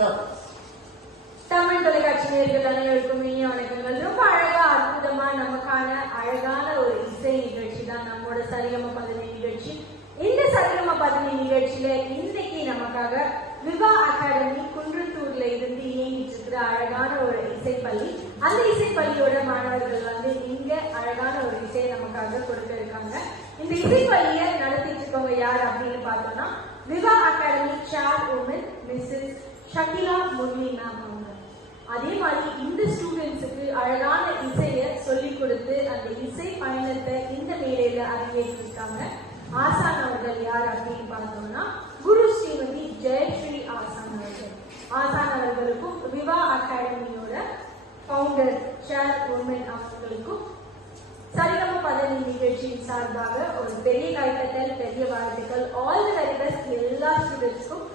தமிழ் தொலைக்காட்சி நேயர்கள் அனைவருக்கும் இனிய வணக்கங்கள். ரொம்ப அழகா அற்புதமா நமக்கான அழகான ஒரு இசை நிகழ்ச்சி தான் நம்மோட சரிகம பதவி நிகழ்ச்சி. இந்த சரிகம பதவி நிகழ்ச்சியில இன்னைக்கு நமக்காக விவா அகாடமி குன்றத்தூர்ல இருந்து இயங்கிட்டு இருக்கிற அழகான ஒரு இசைப்பள்ளி. அந்த இசைப்பள்ளியோட மாணவர்கள் இங்க அழகான ஒரு இசையை நமக்காக கொடுக்க இருக்காங்க. இந்த இசைப்பள்ளியை நடத்திட்டு இருக்கவங்க யார் அப்படின்னு பார்த்தோம்னா Viva Academy chairman Mrs Shakila Murli ma'am அவங்க. அதே மாதிரி இந்த ஸ்டூடெண்ட்ஸுக்கு அழகான இசையை சொல்லிக் கொடுத்து அந்த இசை பயணத்தை இந்த மேடையில அரங்கேற்றிருக்காங்க. ஆசான் அவர்கள் யார் அப்படின்னு பார்த்தோம்னா குரு ஸ்ரீமதி ஜெயஸ்ரீ ஆசான் அவர்கள். ஆசான் அவர்களுக்கும் விவா அகாடமியோட ஃபவுண்டர் சேர்மன் அவர்களுக்கும் சரிகம பதவி நிகழ்ச்சியின் சார்பாக ஒரு பெரிய கைத்தட்டல், பெரிய வாழ்த்துக்கள். ஆல் தி வெரி பெஸ்ட் எல்லா ஸ்டூடெண்ட்ஸ்க்கும்.